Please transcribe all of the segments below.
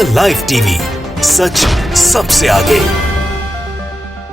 India live TV, सच सबसे आगे।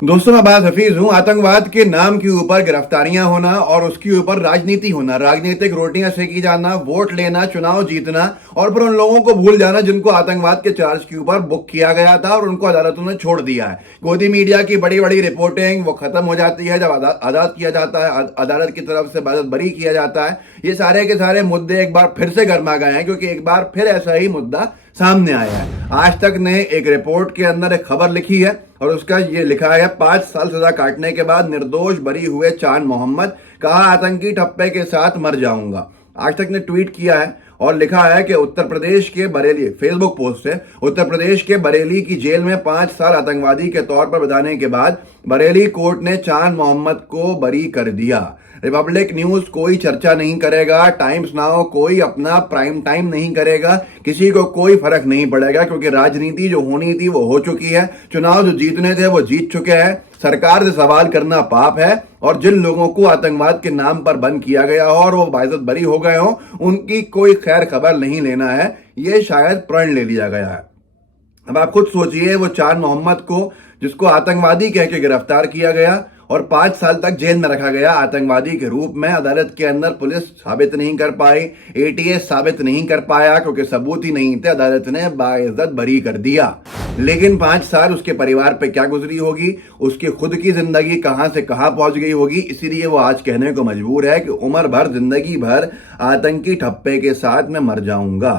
दोस्तों, मैं अब्बास हफीज हूं। आतंकवाद के नाम के ऊपर गिरफ्तारियां होना और उसके ऊपर राजनीति होना, राजनीतिक रोटियां सेकी जाना, वोट लेना, चुनाव जीतना और फिर उन लोगों को भूल जाना जिनको आतंकवाद के चार्ज के ऊपर बुक किया गया था और उनको अदालतों ने छोड़ दिया है। गोदी मीडिया की बड़ी बड़ी रिपोर्टिंग वो खत्म हो जाती है जब आजाद किया जाता है, अदालत की तरफ से बरी किया जाता है। ये सारे के सारे मुद्दे एक बार फिर से गर्मा गए हैं क्योंकि एक बार फिर ऐसा ही मुद्दा सामने आया है। आज तक ने एक रिपोर्ट के अंदर एक खबर लिखी है और उसका ये लिखा है 5 साल सजा काटने के बाद निर्दोष बरी हुए चांद मोहम्मद, कहा आतंकी ठप्पे के साथ मर जाऊंगा। आज तक ने ट्वीट किया है और लिखा है कि उत्तर प्रदेश के बरेली, फेसबुक पोस्ट है, उत्तर प्रदेश के बरेली की जेल में 5 साल आतंकवादी के तौर पर बिताने के बाद बरेली कोर्ट ने चांद मोहम्मद को बरी कर दिया। रिपब्लिक न्यूज कोई चर्चा नहीं करेगा, टाइम्स नाउ कोई अपना प्राइम टाइम नहीं करेगा, किसी को कोई फर्क नहीं पड़ेगा क्योंकि राजनीति जो होनी थी वो हो चुकी है, चुनाव जो जीतने थे वो जीत चुके हैं। सरकार से सवाल करना पाप है और जिन लोगों को आतंकवाद के नाम पर बंद किया गया हो और वो बाइज्जत बरी हो गए हो, उनकी कोई खैर खबर नहीं लेना है। ये शायद प्रण ले लिया गया है। अब आप खुद सोचिए, वो चांद मोहम्मद को जिसको आतंकवादी कह के गिरफ्तार किया गया और 5 साल तक जेल में रखा गया आतंकवादी के रूप में, अदालत के अंदर पुलिस साबित नहीं कर पाई, एटीएस साबित नहीं कर पाया क्योंकि सबूत ही नहीं थे, अदालत ने बाइज्जत बरी कर दिया। लेकिन 5 साल उसके परिवार पे क्या गुजरी होगी, उसकी खुद की जिंदगी कहां से कहां पहुंच गई होगी। इसीलिए वो आज कहने को मजबूर है कि उम्र भर, जिंदगी भर आतंकी ठप्पे के साथ मैं मर जाऊंगा।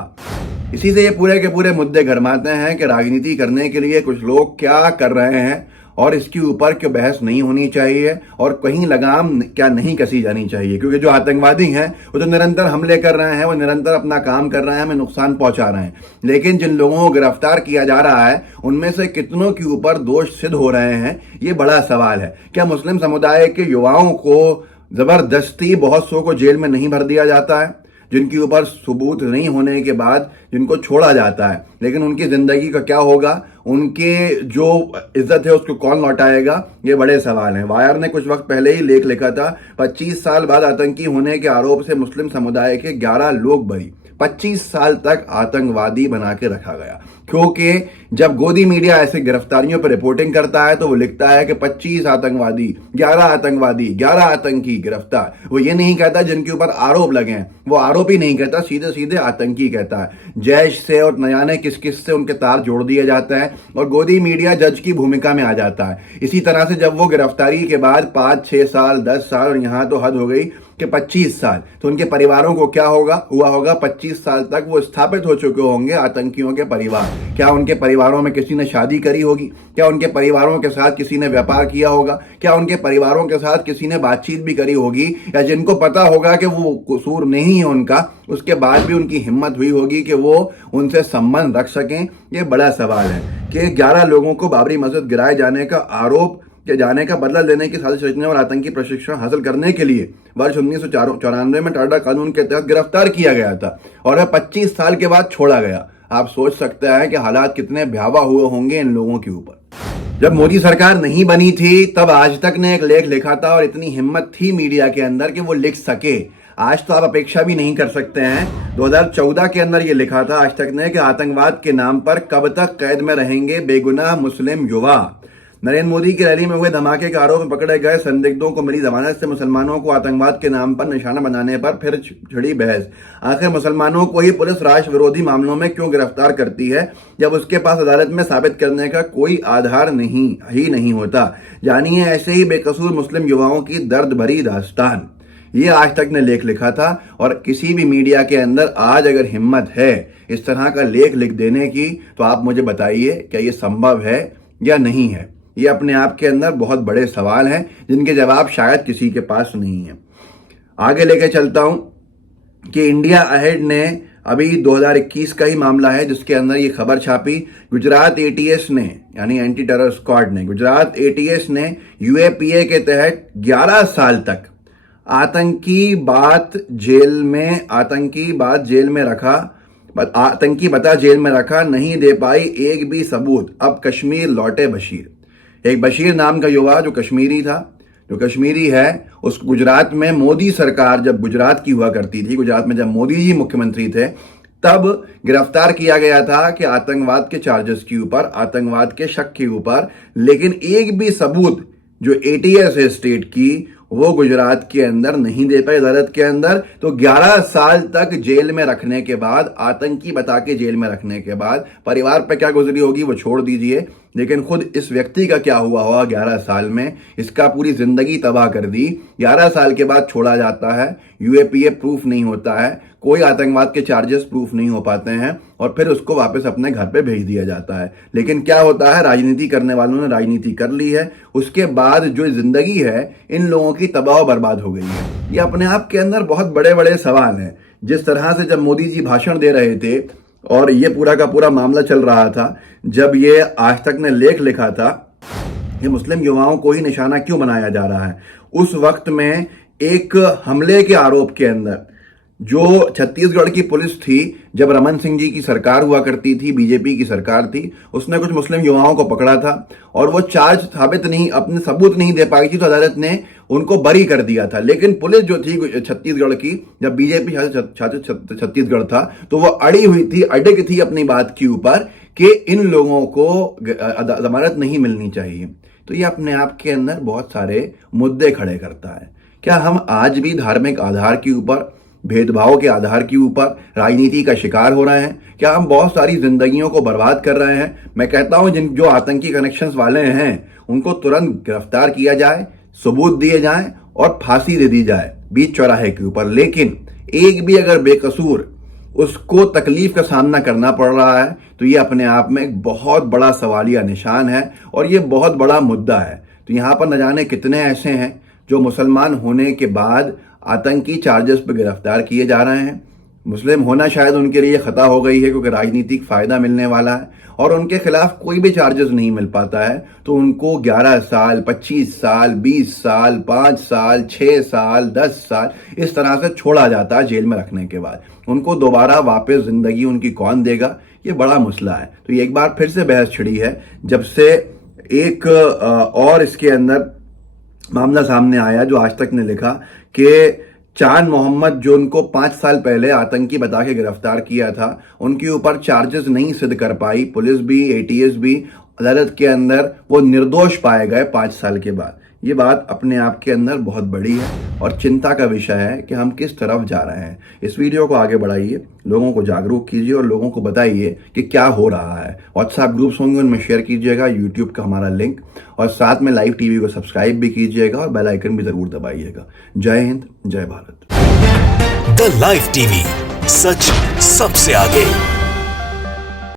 इसी से ये पूरे के पूरे मुद्दे गरमाते हैं कि राजनीति करने के लिए कुछ लोग क्या कर रहे हैं और इसके ऊपर क्यों बहस नहीं होनी चाहिए और कहीं लगाम क्या नहीं कसी जानी चाहिए, क्योंकि जो आतंकवादी हैं वो तो निरंतर हमले कर रहे हैं, वो निरंतर अपना काम कर रहे हैं, हमें नुकसान पहुंचा रहे हैं। लेकिन जिन लोगों को गिरफ्तार किया जा रहा है उनमें से कितनों के ऊपर दोष सिद्ध हो रहे हैं, ये बड़ा सवाल है। क्या मुस्लिम समुदाय के युवाओं को जबरदस्ती बहुत सौ को जेल में नहीं भर दिया जाता है, जिनके ऊपर सबूत नहीं होने के बाद जिनको छोड़ा जाता है, लेकिन उनकी जिंदगी का क्या होगा, उनके जो इज्जत है उसको कौन लौटाएगा, ये बड़े सवाल हैं। वायर ने कुछ वक्त पहले ही लेख लिखा था, 25 साल बाद आतंकी होने के आरोप से मुस्लिम समुदाय के 11 लोग बरी। 25 साल तक आतंकवादी बना के रखा गया क्योंकि जब गोदी मीडिया ऐसे गिरफ्तारियों पर रिपोर्टिंग करता है तो वो लिखता है कि 25 आतंकवादी, 11 आतंकी गिरफ्तार। वो ये नहीं कहता जिनके ऊपर आरोप लगे हैं, वो आरोप ही नहीं कहता, सीधे सीधे आतंकी कहता है। जैश से और न जाने किस किस से उनके तार जोड़ दिए जाते हैं और गोदी मीडिया जज की भूमिका में आ जाता है। इसी तरह से जब वो गिरफ्तारी के बाद 5, 6 साल, 10 साल और यहां तो हद हो गई कि 25 साल, तो उनके परिवारों को क्या हुआ होगा 25 साल तक वो स्थापित हो चुके होंगे आतंकियों के परिवार। क्या उनके परिवारों में किसी ने शादी करी होगी, क्या उनके परिवारों के साथ किसी ने व्यापार किया होगा, क्या उनके परिवारों के साथ किसी ने बातचीत भी करी होगी, या जिनको पता होगा कि वो कसूर नहीं है उनका, उसके बाद भी उनकी हिम्मत हुई होगी कि वो उनसे संबंध रख सकें। ये बड़ा सवाल है कि 11 लोगों को बाबरी मस्जिद गिराए जाने का आरोप के जाने का बदला लेने की साजिश रचने और आतंकी प्रशिक्षण हासिल करने के लिए वर्ष 1994 में टाडा कानून के तहत गिरफ्तार किया गया था और 25 साल के बाद छोड़ा गया। आप सोच सकते हैं कि हालात कितने भयावह हुए होंगे इन लोगों के ऊपर। जब मोदी सरकार नहीं बनी थी तब आज तक ने एक लेख लिखा था और इतनी हिम्मत थी मीडिया के अंदर कि वो लिख सके। आज तो आप अपेक्षा भी नहीं कर सकते हैं। 2014 के अंदर ये लिखा था आज तक ने कि आतंकवाद के नाम पर कब तक कैद में रहेंगे बेगुनाह मुस्लिम युवा। नरेंद्र मोदी की रैली में हुए धमाके के आरोप में पकड़े गए संदिग्धों को मिली जमानत से मुसलमानों को आतंकवाद के नाम पर निशाना बनाने पर फिर छिड़ी बहस। आखिर मुसलमानों को ही पुलिस राष्ट्र विरोधी मामलों में क्यों गिरफ्तार करती है जब उसके पास अदालत में साबित करने का कोई आधार नहीं होता। जानिए ऐसे ही बेकसूर मुस्लिम युवाओं की दर्द भरी दास्तान। ये आज तक ने लेख लिखा था और किसी भी मीडिया के अंदर आज अगर हिम्मत है इस तरह का लेख लिख देने की तो आप मुझे बताइए क्या ये संभव है या नहीं है। ये अपने आप के अंदर बहुत बड़े सवाल हैं जिनके जवाब शायद किसी के पास नहीं है। आगे लेके चलता हूं कि इंडिया अहेड ने अभी 2021 का ही मामला है जिसके अंदर ये खबर छापी। गुजरात एटीएस ने, यानी एंटी टेरर स्क्वाड ने, गुजरात एटीएस ने यूएपीए के तहत 11 साल तक आतंकी बता जेल में रखा, नहीं दे पाई एक भी सबूत, अब कश्मीर लौटे बशीर। एक बशीर नाम का युवा जो कश्मीरी है, उस गुजरात में मोदी सरकार जब गुजरात की हुआ करती थी, गुजरात में जब मोदी जी मुख्यमंत्री थे तब गिरफ्तार किया गया था कि आतंकवाद के चार्जेस के ऊपर, आतंकवाद के शक के ऊपर, लेकिन एक भी सबूत जो एटीएस है स्टेट की वो गुजरात के अंदर नहीं दे पाई अदालत के अंदर। तो 11 साल तक जेल में रखने के बाद, आतंकी बता के जेल में रखने के बाद परिवार पे क्या गुजरी होगी वो छोड़ दीजिए, लेकिन खुद इस व्यक्ति का क्या हुआ होगा 11 साल में, इसका पूरी जिंदगी तबाह कर दी। 11 साल के बाद छोड़ा जाता है, यूएपीए प्रूफ नहीं होता है, कोई आतंकवाद के चार्जेस प्रूफ नहीं हो पाते हैं और फिर उसको वापस अपने घर पे भेज दिया जाता है। लेकिन क्या होता है, राजनीति करने वालों ने राजनीति कर ली है, उसके बाद जो जिंदगी है इन लोगों की तबाह बर्बाद हो गई है। ये अपने आप के अंदर बहुत बड़े बड़े सवाल हैं। जिस तरह से जब मोदी जी भाषण दे रहे थे और ये पूरा का पूरा मामला चल रहा था, जब ये आज तक ने लेख लिखा था कि मुस्लिम युवाओं को ही निशाना क्यों बनाया जा रहा है, उस वक्त में एक हमले के आरोप के अंदर जो छत्तीसगढ़ की पुलिस थी, जब रमन सिंह जी की सरकार हुआ करती थी, बीजेपी की सरकार थी, उसने कुछ मुस्लिम युवाओं को पकड़ा था और वो चार्ज साबित नहीं, अपने सबूत नहीं दे पाई थी, तो अदालत ने उनको बरी कर दिया था। लेकिन पुलिस जो थी छत्तीसगढ़ की, जब बीजेपी छत्तीसगढ़ था, तो वो अड़ी हुई थी, अडिग थी अपनी बात के ऊपर कि इन लोगों को जमानत नहीं मिलनी चाहिए। तो ये अपने आप के अंदर बहुत सारे मुद्दे खड़े करता है। क्या हम आज भी धार्मिक आधार के ऊपर, भेदभाव के आधार के ऊपर राजनीति का शिकार हो रहे हैं? क्या हम बहुत सारी जिंदगियों को बर्बाद कर रहे हैं? मैं कहता हूं जो आतंकी कनेक्शंस वाले हैं उनको तुरंत गिरफ्तार किया जाए, सबूत दिए जाएं और फांसी दे दी जाए बीच चौराहे के ऊपर। लेकिन एक भी अगर बेकसूर उसको तकलीफ का सामना करना पड़ रहा है तो ये अपने आप में एक बहुत बड़ा सवालिया निशान है और ये बहुत बड़ा मुद्दा है। तो यहां पर न जाने कितने ऐसे हैं जो मुसलमान होने के बाद आतंकी चार्जेस पर गिरफ्तार किए जा रहे हैं। मुस्लिम होना शायद उनके लिए खता हो गई है क्योंकि राजनीतिक फायदा मिलने वाला है और उनके खिलाफ कोई भी चार्जेस नहीं मिल पाता है, तो उनको 11 साल, 25 साल, 20 साल, 5 साल, 6 साल, 10 साल इस तरह से छोड़ा जाता है जेल में रखने के बाद। उनको दोबारा वापस जिंदगी उनकी कौन देगा, ये बड़ा मसला है। तो ये एक बार फिर से बहस छिड़ी है जब से एक और इसके अंदर मामला सामने आया जो आज तक ने लिखा कि चांद मोहम्मद, जो उनको 5 साल पहले आतंकी बता के गिरफ्तार किया था, उनके ऊपर चार्जेस नहीं सिद्ध कर पाई पुलिस भी, एटीएस भी, अदालत के अंदर वो निर्दोष पाए गए 5 साल के बाद। ये बात अपने आप के अंदर बहुत बड़ी है और चिंता का विषय है कि हम किस तरफ जा रहे हैं। इस वीडियो को आगे बढ़ाइए, लोगों को जागरूक कीजिए और लोगों को बताइए कि क्या हो रहा है। व्हाट्सएप ग्रुप्स होंगे उनमें शेयर कीजिएगा, यूट्यूब का हमारा लिंक, और साथ में लाइव टीवी को सब्सक्राइब भी कीजिएगा और बेल आइकन भी जरूर दबाइएगा। जय हिंद, जय भारत। द लाइव टीवी, सच सबसे आगे।